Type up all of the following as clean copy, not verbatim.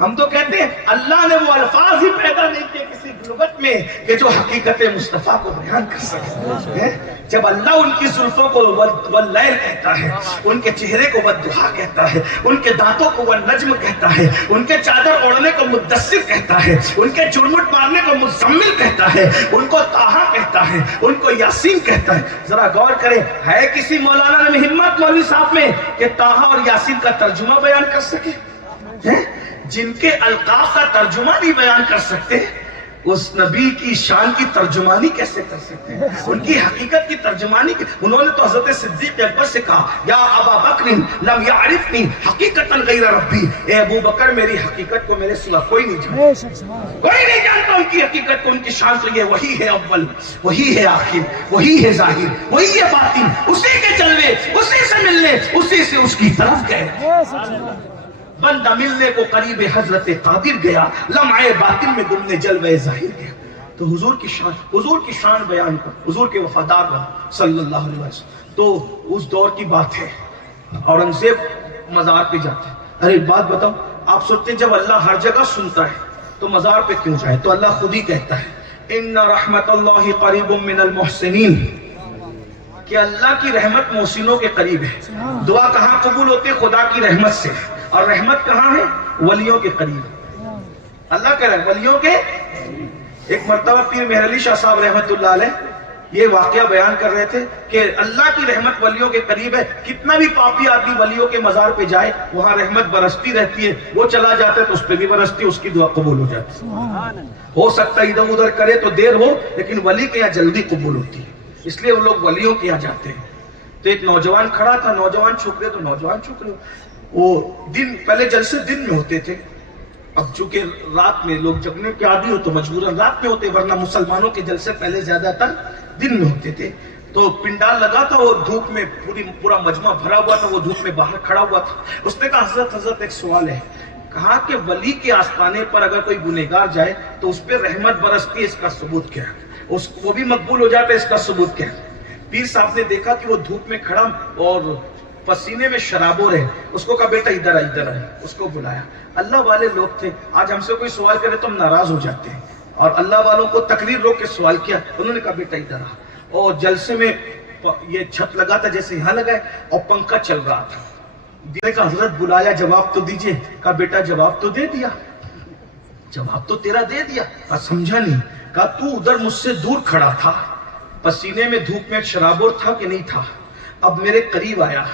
ہم تو کہتے ہیں اللہ نے وہ الفاظ ہی پیدا نہیں کیے کسی لغت میں کہ جو حقیقت مصطفیٰ کو بیان کر سکے. جب اللہ ان کی زلفوں کو واللیل کہتا ہے، ان کے چہرے کو والضحیٰ کہتا ہے، ان کے دانتوں کو والنجم کہتا ہے، ان کے چادر اوڑھنے کو مدثر کہتا ہے، ان کے چرمٹ مارنے کو مزمل کہتا ہے، ان کو طٰہٰ کہتا ہے، ان کو یاسین کہتا ہے. ذرا غور کریں، ہے کسی مولانا نے ہمت مولوی صاحب میں کہ طٰہٰ اور یاسین کا ترجمہ بیان کر سکے؟ جن کے القاب کا ترجمہ نہیں بیان کر سکتے، اس نبی کی شان کی ترجمانی کیسے کر سکتے ہیں؟ ان کی حقیقت کی ترجمانی انہوں نے تو حضرت صدیق اکبر سے کہا، یا ابا بکر لم یعرفنی حقیقتا غیر ربی، اے ابو بکر میری حقیقت کو میرے سوا کوئی نہیں جانتا، کوئی نہیں جانتا ان کی حقیقت کو، ان کی شان کو. یہ وہی ہے اول، وہی ہے آخر، وہی ہے ظاہر، وہی ہے باطن، اسی کے جلوے، اسی سے ملنے، اسی سے اس کی طرف گئے. بندہ ملنے کو قریب حضرت قادر گیا، لمعے باطن میں گمنے جلوے ظاہر گیا. تو حضور کی شان بیان کر، حضور کے وفادار رہا صلی اللہ علیہ وسلم. تو اس دور کی بات ہے، اورنگزیب مزار پہ جاتے ہیں. ارے بات بتاؤ، آپ سوچتے ہیں جب اللہ ہر جگہ سنتا ہے تو مزار پہ کیوں جائے؟ تو اللہ خود ہی کہتا ہے ان رحمت اللہ قریب من المحسنین، کہ اللہ کی رحمت محسنوں کے قریب ہے. دعا کہاں قبول ہوتی ہے؟ خدا کی رحمت سے. اور رحمت کہاں ہے؟ ولیوں کے قریب. اللہ کہہ رہا ہے ولیوں کے. ایک مرتبہ پیر مہر علی شاہ صاحب رحمت اللہ علیہ یہ واقعہ بیان کر رہے تھے کہ اللہ کی رحمت ولیوں کے قریب ہے. کتنا بھی پاپی آدمی ولیوں کے مزار پہ جائے وہاں رحمت برستی رہتی ہے. وہ چلا جاتا ہے تو اس پہ بھی برستی، اس کی دعا قبول ہو جاتی ہے. ہو سکتا ہے ادھر ادھر کرے تو دیر ہو، لیکن ولی کے یہاں جلدی قبول ہوتی ہے، اس لیے وہ لوگ ولیوں کے یہاں جاتے ہیں. تو ایک نوجوان کھڑا تھا، نوجوان چھپ رہے تو نوجوان چھپ رہے. وہ دن پہلے جلسے دن میں ہوتے تھے، اب چونکہ رات میں لوگ جگنے کے عادی ہو تو مجبوراً رات میں ہوتے، ورنہ مسلمانوں کے جلسے پہلے زیادہ تر دن میں ہوتے تھے. تو پنڈال لگا تھا، وہ دھوپ میں پورا مجمع بھرا ہوا تھا، وہ دھوپ میں باہر کھڑا ہوا تھا. اس نے کہا حضرت ایک سوال ہے. کہا کہ ولی کے آستانے پر اگر کوئی گنہگار جائے تو اس پہ رحمت برستی ہے، اس کا ثبوت کیا ہے؟ وہ بھی مقبول ہو جاتا ہے، اس کا ثبوت کیا ہے؟ پیر صاحب نے دیکھا کہ وہ دھوپ میں کھڑا اور پسینے میں شرابور ہے. اس کو کہا بیٹا ادھر آئی، ادھر آئی. اس کو بلایا. اللہ والے لوگ تھے. آج ہم سے کوئی سوال کرے تو ہم ناراض ہو جاتے ہیں، اور اللہ والوں کو تقریر روک کے سوال کیا. انہوں نے کہا بیٹا ادھر آ. اور جلسے میں یہ چھت لگا تھا جیسے یہاں لگا ہے، اور پنکھا چل رہا تھا. کہا حضرت بلایا، جواب تو دیجئے. کہا بیٹا جواب تو دے دیا، جواب تو تیرا دے دیا. کہا سمجھا نہیں. کہا تو ادھر مجھ سے دور کھڑا تھا، پسینے میں دھوپ میں شرابور تھا کہ نہیں تھا؟ اب میرے قریب آیا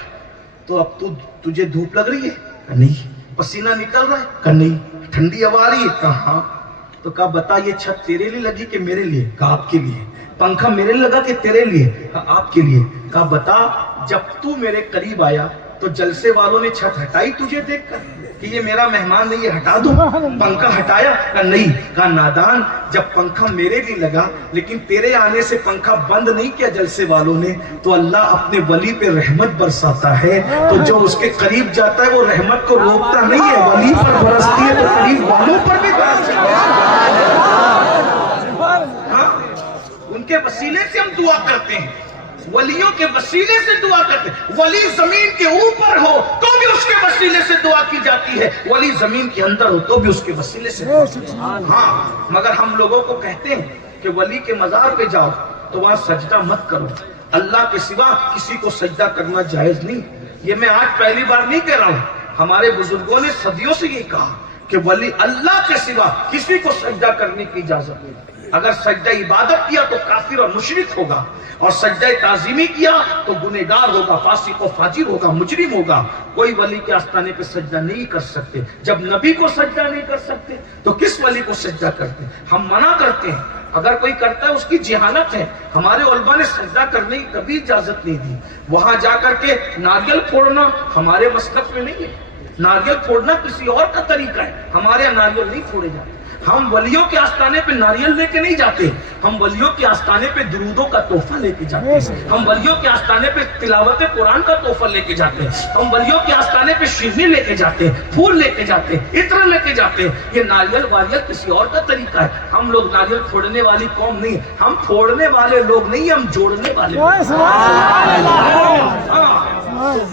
تو اب تجھے دھوپ لگ رہی ہے؟ کہا نہیں. پسینہ نکل رہا ہے؟ کہا نہیں. ٹھنڈی ہوا آ رہی ہے؟ کہا ہاں. تو کہا بتا یہ چھت تیرے لیے لگی کہ میرے لیے؟ کہا آپ کے لیے. پنکھا میرے لیے لگا کہ تیرے لیے؟ کہا آپ کے لیے. کہا بتا جب تو میرے قریب آیا تو جلسے والوں نے چھت ہٹائی تجھے دیکھ کر کہ یہ میرا مہمان نہیں، یہ ہٹا دو؟ پنکھا ہٹایا؟ کہا نہیں. کہا نادان، جب پنکھا میرے لیے لگا لیکن تیرے آنے سے پنکھا بند نہیں کیا جلسے والوں نے، تو اللہ اپنے ولی پہ رحمت برساتا ہے. تو جو اس کے قریب جاتا ہے وہ رحمت کو روکتا نہیں ہے، ولی پر برستی ہے تو قریب والوں پر بھی برستی ہے. ان کے وسیلے سے ہم دعا کرتے ہیں، ولیوں کے وسیلے سے دعا کرتے ہیں. ولی زمین کے اوپر ہو تو بھی اس کے وسیلے سے دعا کی جاتی ہے، ولی زمین کے اندر ہو تو بھی اس کے وسیلے سے. ہاں مگر ہم لوگوں کو کہتے ہیں کہ ولی کے مزار پہ جاؤ تو وہاں سجدہ مت کرو، اللہ کے سوا کسی کو سجدہ کرنا جائز نہیں. یہ میں آج پہلی بار نہیں کہہ رہا ہوں، ہمارے بزرگوں نے صدیوں سے یہ کہا کہ ولی اللہ کے سوا کسی کو سجدہ کرنے کی اجازت نہیں. اگر سجدہ عبادت کیا تو کافر اور مشرک ہوگا، اور سجدہ تعظیمی کیا تو گنہگار ہوگا، فاسق و فاجر ہوگا، مجرم ہوگا. کوئی ولی کے آستانے پہ سجدہ نہیں کر سکتے. جب نبی کو سجدہ نہیں کر سکتے تو کس ولی کو سجدہ کرتے؟ ہم منع کرتے ہیں. اگر کوئی کرتا ہے اس کی جہالت ہے. ہمارے علماء نے سجدہ کرنے کی کبھی اجازت نہیں دی. وہاں جا کر کے ناریل پھوڑنا ہمارے مسلک میں نہیں ہے. ناریل پھوڑنا کسی اور کا طریقہ ہے، ہمارے یہاں ناریل نہیں پھوڑے جاتے. ہم ولیوں کے آستانے پہ ناریل لے کے نہیں جاتے، ہم ولیوں کے آستانے پہ درودوں کا تحفہ لے کے جاتے ہیں. ہم ولیوں کے آستانے پہ تلاوت قرآن کا تحفہ لے کے جاتے ہیں. ہم ولیوں کے آستانے پہ شیرنی لے کے جاتے ہیں، پھول لے کے جاتے ہیں، عطر لے کے جاتے ہیں. یہ ناریل واریل کسی اور کا طریقہ ہے. ہم لوگ ناریل پھوڑنے والی قوم نہیں، ہم پھوڑنے والے لوگ نہیں، ہم جوڑنے والے.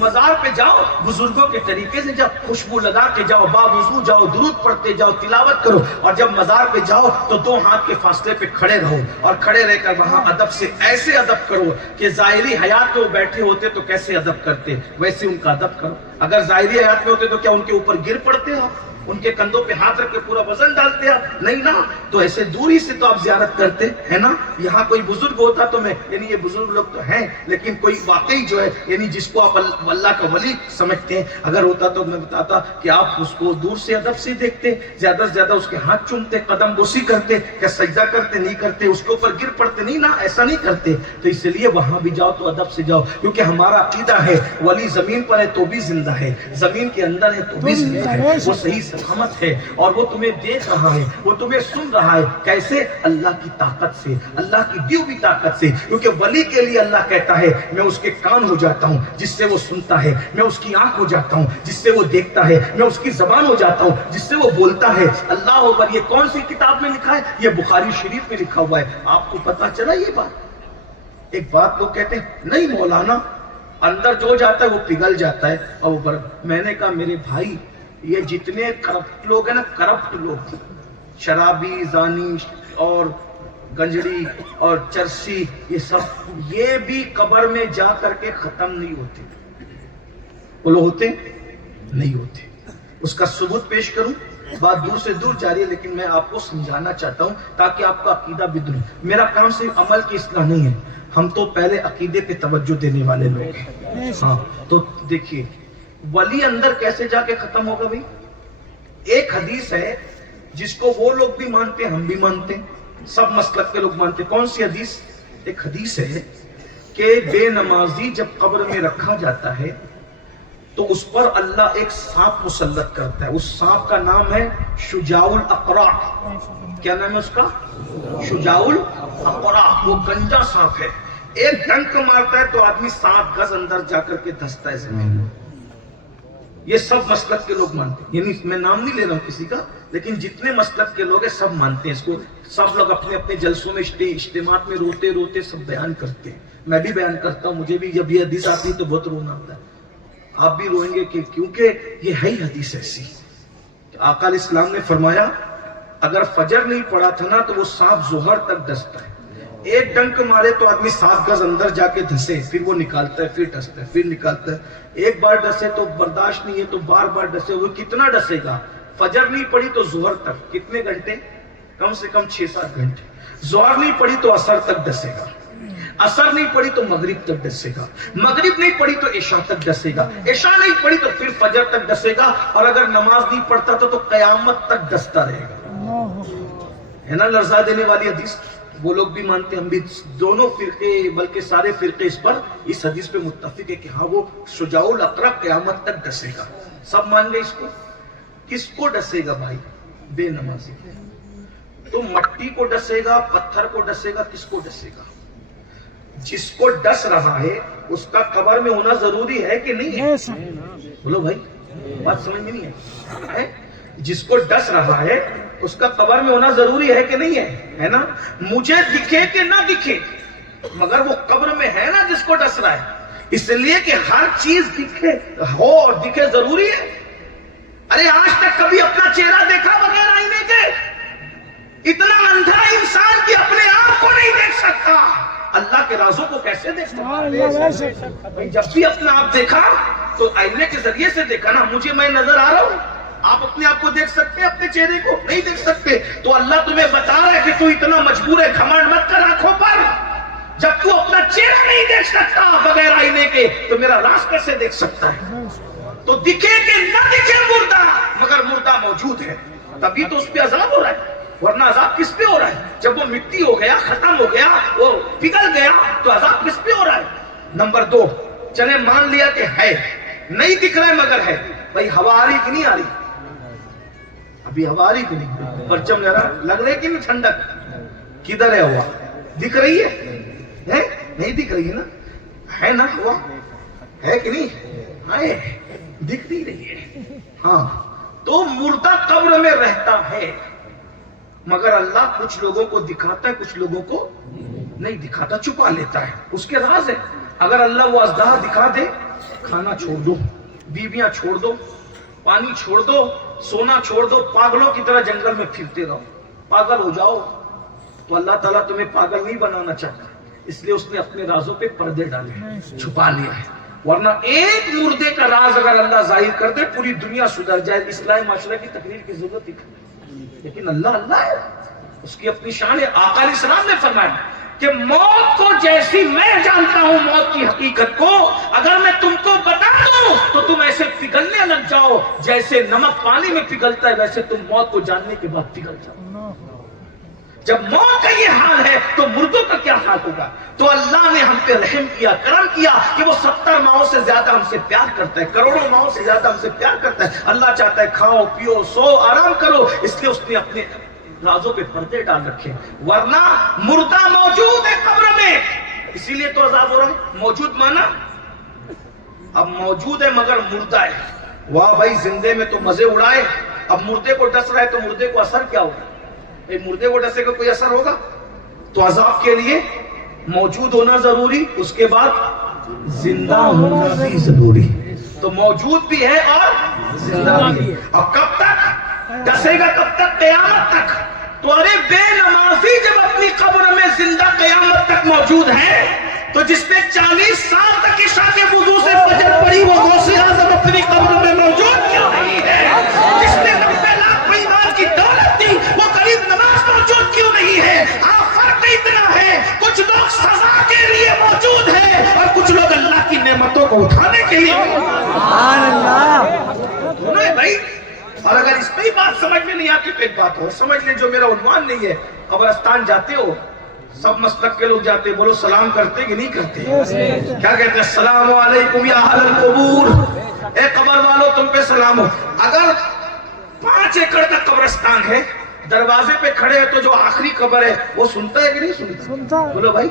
مزار پہ جاؤ بزرگوں کے طریقے سے، جب خوشبو لگا کے جاؤ، باوضو جاؤ، درود پڑھتے جاؤ، تلاوت کرو، اور جب مزار پہ جاؤ تو 2 ہاتھ کے فاصلے پہ کھڑے رہو، اور کھڑے رہ کر وہاں ادب سے ایسے ادب کرو کہ ظاہری حیات میں وہ بیٹھے ہوتے تو کیسے ادب کرتے ویسے ان کا ادب کرو۔ اگر ظاہری حیات میں ہوتے تو کیا ان کے اوپر گر پڑتے ہو، ان کے کندھوں پہ ہاتھ رکھ کے پورا وزن ڈالتے آپ؟ نہیں نا، تو ایسے دوری سے تو آپ زیارت کرتے ہے نا۔ یہاں کوئی بزرگ ہوتا تو میں یعنی یہ بزرگ لوگ تو ہیں لیکن کوئی واقعی جو ہے یعنی جس کو آپ اللہ کا ولی سمجھتے ہیں اگر ہوتا تو میں بتاتا کہ آپ اس کو دور سے ادب سے دیکھتے، زیادہ سے زیادہ اس کے ہاتھ چومتے، قدم بوسی کرتے، کیا سجدہ کرتے نہیں کرتے، اس کے اوپر گر پڑتے نہیں نا، ایسا نہیں کرتے۔ تو اس لیے وہاں بھی جاؤ تو ادب سے جاؤ، کیونکہ ہمارا عقیدہ ہے ولی زمین پر ہے تو بھی زندہ ہے، زمین کے اندر ہے تو بھی زندہ ہے، وہ صحیح سلامت ہے اور وہ تمہیں دیکھ رہا ہے، وہ تمہیں سن رہا ہے۔ کیسے؟ اللہ کی طاقت سے، اللہ کی دی ہوئی طاقت سے، کیونکہ ولی کے لیے اللہ کہتا ہے میں اس کے کان ہو جاتا ہوں جس سے وہ سنتا ہے، میں اس کی آنکھ ہو جاتا ہوں جس سے وہ دیکھتا ہے، میں اس کی زبان ہو جاتا ہوں جس سے وہ بولتا ہے۔ اللہ اکبر! یہ کون سی کتاب میں لکھا ہے؟ یہ بخاری شریف میں لکھا ہوا ہے۔ آپ کو پتا چلا یہ بات؟ ایک بات لوگ کہتے ہیں نہیں مولانا اندر جو جاتا ہے وہ پگھل جاتا ہے اور وہ میں نے کہا میرے بھائی یہ جتنے کرپٹ لوگ ہیں نا، کرپٹ لوگ، شرابی، زانی اور گنجڑی اور چرسی، یہ سب یہ بھی قبر میں جا کر کے ختم نہیں ہوتے۔ بولو ہوتے نہیں ہوتے۔ اس کا ثبوت پیش کروں؟ بات دور سے دور جا رہی ہے لیکن میں آپ کو سمجھانا چاہتا ہوں تاکہ آپ کا عقیدہ بھی درست۔ میرا کام صرف عمل کی اصلاح نہیں ہے، ہم تو پہلے عقیدے پہ توجہ دینے والے لوگ ہیں۔ ہاں تو دیکھیے ولی اندر کیسے جا کے ختم ہوگا بھائی؟ ایک حدیث ہے جس کو وہ لوگ بھی مانتے ہیں، ہم بھی مانتے ہیں، سب مسلک کے لوگ مانتے ہیں۔ کون سی حدیث؟ ایک حدیث ہے کہ بے نمازی جب قبر میں رکھا جاتا ہے تو اس پر اللہ ایک سانپ مسلط کرتا ہے، اس سانپ کا نام ہے شجاع الاقرع۔ کیا نام ہے اس کا؟ شجاع الاقرع۔ وہ گنجا سانپ ہے، ایک ڈنک مارتا ہے تو آدمی 7 گز اندر جا کر کے دھستا ہے زمین میں۔ یہ سب مسلک کے لوگ مانتے ہیں، یعنی میں نام نہیں لے رہا ہوں کسی کا، لیکن جتنے مسلک کے لوگ ہیں سب مانتے ہیں اس کو۔ سب لوگ اپنے اپنے جلسوں میں اجتماعات میں روتے روتے سب بیان کرتے ہیں، میں بھی بیان کرتا ہوں، مجھے بھی جب یہ حدیث آتی ہے تو بہت رونا آتا ہے۔ آپ بھی روئیں گے کہ کیونکہ یہ ہے ہی حدیث ایسی۔ آقا علیہ السلام نے فرمایا اگر فجر نہیں پڑا تھا نا تو وہ سانپ ظہر تک ڈستا ہے، ایک ڈنک مارے تو آدمی 7 گز اندر جا کے دھسے، پھر وہ نکالتا ہے، پھر ڈستا ہے، پھر نکالتا ہے۔ ایک بار ڈسے تو برداشت نہیں ہے تو بار بار ڈسے، وہ کتنا ڈسے گا؟ فجر نہیں پڑی تو ظہر تک کتنے گھنٹے؟ کم سے کم 6-7 گھنٹے۔ ظہر نہیں پڑی تو عصر تک ڈسے گا، عصر نہیں پڑی تو مغرب تک ڈسے گا، مغرب نہیں پڑی تو عشاء تک ڈسے گا، عشاء نہیں پڑی تو پھر فجر تک ڈسے گا، اور اگر نماز نہیں پڑھتا تو قیامت تک ڈستا رہے گا۔ ہے نا لرزا دینے والی حدیث؟ وہ لوگ بھی مانتے ہیں، ہم بھی، دونوں فرقے بلکہ سارے فرقے اس پر اس حدیث پہ متفق ہے کہ ہاں وہ شجاع الاقرع قیامت تک ڈسے گا۔ سب مان گئے اس کو؟ کس کو ڈسے گا بھائی؟ بے نمازی۔ تو مٹی کو ڈسے گا، پتھر کو ڈسے گا، کس کو ڈسے گا؟ جس کو ڈس رہا ہے اس کا قبر میں ہونا ضروری ہے کہ نہیں ہے؟ بولو بھائی، بات سمجھ میں نہیں ہے؟ جس کو ڈس رہا ہے اس کا قبر میں ہونا ضروری ہے کہ نہیں ہے نا؟ مجھے دکھے کہ نہ دکھے مگر وہ قبر میں ہے نا جس کو ڈس رہا ہے، اس لیے کہ ہر چیز دکھے ہو اور دکھے ضروری ہے۔ ارے آج تک کبھی اپنا چہرہ دیکھا بغیر آئینے کے؟ اتنا اندھا انسان کی اپنے آپ کو نہیں دیکھ سکتا، اللہ کے رازوں کو کیسے دیکھ سکتا؟ جب بھی اپنا آپ دیکھا تو آئینے کے ذریعے سے دیکھا نا، مجھے میں نظر آ رہا ہوں، آپ اپنے آپ کو دیکھ سکتے ہیں؟ اپنے چہرے کو نہیں دیکھ سکتے، تو اللہ تمہیں بتا رہا ہے کہ تو اتنا مجبور ہے، گھمنڈ مت کر آنکھوں پر۔ جب تو اپنا چہرہ نہیں دیکھ سکتا بغیر آئینے کے تو میرا راز کیسے دیکھ سکتا ہے؟ تو دکھے کہ نہ دکھے مردہ، مگر مردہ موجود ہے، تبھی تو اس پہ عذاب ہو رہا ہے، ورنہ عذاب کس پہ ہو رہا ہے؟ جب وہ مٹی ہو گیا، ختم ہو گیا، وہ پگھل گیا تو عذاب کس پہ ہو رہا ہے؟ نمبر 2، چلے مان لیا کہ ہے، نہیں دکھ رہا ہے مگر ہے، بھائی ہوا آ رہی کہ نہیں آ رہی؟ ابھی ہوا آ رہی کہ نہیں؟ پرچم لگ رہے کہ نہیں؟ ٹھنڈک کدھر ہے؟ ہوا دکھ رہی ہے؟ نہیں دکھ رہی ہے نا؟ ہے نا ہوا؟ ہے کہ نہیں؟ دکھ نہیں رہی ہے۔ ہاں تو مردہ قبر میں رہتا ہے مگر اللہ کچھ لوگوں کو دکھاتا ہے، کچھ لوگوں کو نہیں دکھاتا، چھپا لیتا ہے، اس کے راز ہے۔ اگر اللہ وہ اژدہا دکھا دے کھانا چھوڑ دو، بیویاں چھوڑ دو، پانی چھوڑ دو، سونا چھوڑ دو، پاگلوں کی طرح جنگل میں پھرتے رہو، پاگل ہو جاؤ، تو اللہ تعالیٰ تمہیں پاگل نہیں بنانا چاہتا، اس لیے اس نے اپنے رازوں پہ پردے ڈالے، چھپا لیا ہے، ورنہ ایک مردے کا راز اگر اللہ ظاہر کر دے پوری دنیا سدھر جائے، اصلاح معاشرہ کی تقریر کی ضرورت ہی نہیں، لیکن اللہ ہے، اس کی اپنی شان ہے۔ آقا علیہ السلام نے فرمایا کہ موت کو جیسی میں جانتا ہوں موت کی حقیقت کو، اگر میں تم کو بتا دوں تو تم ایسے پگھلنے لگ جاؤ جیسے نمک پانی میں پگھلتا ہے، ویسے تم موت کو جاننے کے بعد پگھل جاؤ۔ جب موت کا یہ حال ہے تو مردوں کا کیا حال ہوگا؟ تو اللہ نے ہم پہ رحم کیا، کرم کیا کہ وہ 70 ماؤں سے زیادہ ہم سے پیار کرتا ہے، کروڑوں ماؤں سے زیادہ ہم سے پیار کرتا ہے۔ اللہ چاہتا ہے کھاؤ پیو سو آرام کرو، اس لیے اس نے اپنے رازوں پہ پردے ڈال رکھے، ورنہ مردہ موجود ہے قبر میں، اسی لیے تو عذاب ہو رہا ہے۔ موجود مانا اب موجود ہے مگر مردہ ہے، واہ بھائی زندے میں تو مزے اڑائے، اب مردے کو ڈس رہا ہے تو مردے کو اثر کیا ہوگا؟ مردے کو ڈسے کا کوئی اثر ہوگا؟ تو عذاب کے لیے موجود ہونا ضروری، اس کے بعد زندہ ہونا بھی ضروری، تو موجود بھی ہے اور زندہ بھی ہے۔ اور کب تک ڈسے گا؟ کب تک؟ قیامت تک۔ تو ارے بے نمازی جب اپنی قبر میں زندہ قیامت تک موجود ہے تو جس نے 40 سال تک عشاء کے وضو سے فجر پڑھی وہ غوث اعظم اپنی قبر میں موجود کیوں نہیں ہے؟ جس نے 90 لاکھ ایمان کی دولت دی وہ قریب نماز موجود کیوں نہیں ہے؟ فرق اتنا ہے کچھ لوگ سزا کے لیے موجود ہیں اور کچھ لوگ اللہ کی نعمتوں کو اٹھانے کے لیے۔ سبحان اللہ بھائی، اور اگر اس پہ ہی بات سمجھ میں نہیں آتی تو ایک بات اور سمجھ لیں جو میرا عنوان نہیں ہے۔ قبرستان جاتے ہو، سب مسلک کے لوگ جاتے، بولو سلام کرتے کہ نہیں کرتے؟ کیا کہتے ہیں؟ السلام علیکم یا اہل القبور، اے قبر والو تم پہ سلام ہو۔ اگر 5 ایکڑ کا قبرستان ہے، دروازے پہ کھڑے ہیں تو جو آخری قبر ہے وہ سنتا ہے کہ نہیں سنتا؟ بولو بھائی،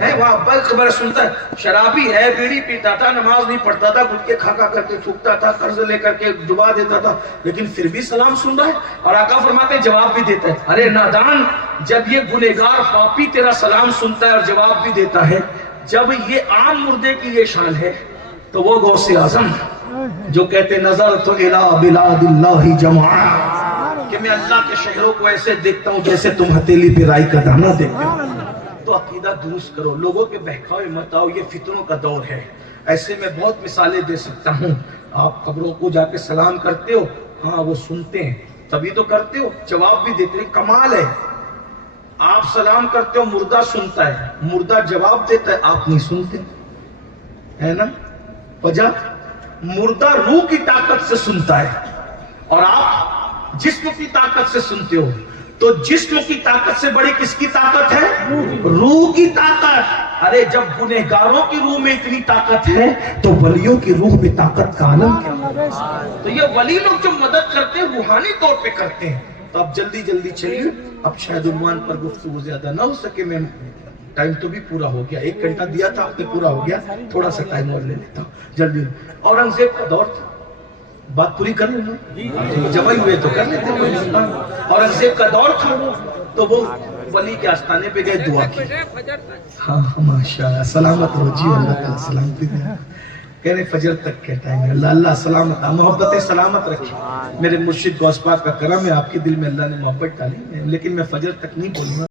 ہے وہاں بل خبر سنتا ہے۔ شرابی ہے، بیڑی پیتا تھا، نماز نہیں پڑھتا تھا، گٹکے کھا کر کے تھوکتا تھا، قرض لے کر کے ڈبا دیتا تھا، لیکن پھر بھی سلام سن رہا ہے، اور آقا فرماتے ہیں جواب بھی دیتا ہے۔ ارے نادان، جب یہ گنہگار پاپی تیرا سلام سنتا ہے اور جواب بھی دیتا ہے، جب یہ عام مردے کی یہ شان ہے تو وہ غوث اعظم جو کہتے نظر تو الہ بلاد اللہ جمعا، کہ میں اللہ کے شہروں کو ایسے دیکھتا ہوں جیسے تم ہتھیلی پہ رائی کا دانہ دیکھتے ہو۔ تو عقیدہ درست کرو، لوگوں کے بہکاوے مت آؤ، یہ فتنوں کا دور ہے۔ ایسے میں بہت مثالیں دے سکتا ہوں۔ آپ قبروں کو جا کے سلام کرتے ہو، ہاں وہ سنتے ہیں تبھی تو کرتے ہو، جواب بھی دیتے ہیں، کمال ہے۔ آپ سلام کرتے ہو، مردہ سنتا ہے، مردہ جواب دیتا ہے، آپ نہیں سنتے، ہے نا؟ وجہ مردہ روح کی طاقت سے سنتا ہے اور آپ جسم کی طاقت سے سنتے ہو، تو جسم کی طاقت سے بڑی کس کی طاقت ہے؟ روح کی طاقت۔ ارے جب گنہگاروں کی روح میں اتنی طاقت ہے تو ولیوں کی روح میں طاقت کا عالم کیا؟ تو یہ ولی لوگ جو مدد کرتے ہیں روحانی طور پہ کرتے ہیں۔ تو اب جلدی جلدی چلیے، اب شاید عنوان پر گفتگو زیادہ نہ ہو سکے، میں ٹائم تو بھی پورا ہو گیا، 1 گھنٹہ دیا تھا آپ نے پورا ہو گیا، تھوڑا سا ٹائم اور لے لیتا ہوں جلدی۔ اورنگزیب کا دور تھا، بات پوری کر لوں گا، جب ہوئے تو کر لیتے ہیں۔ اورنگزیب کا دور تھا تو وہ ولی کے آستانے پہ گئے، دعا کی، ہاں ماشاءاللہ سلامت ہو جی، اللہ تعالیٰ سلامتی دے، کہہ رہے فجر تک کے ٹائم ہے، اللہ اللہ سلامت، محبت سلامت رکھے۔ میرے مرشد غوث پاک کا کرم ہے، آپ کے دل میں اللہ نے محبت ڈالی، لیکن میں فجر تک نہیں بولوں گا۔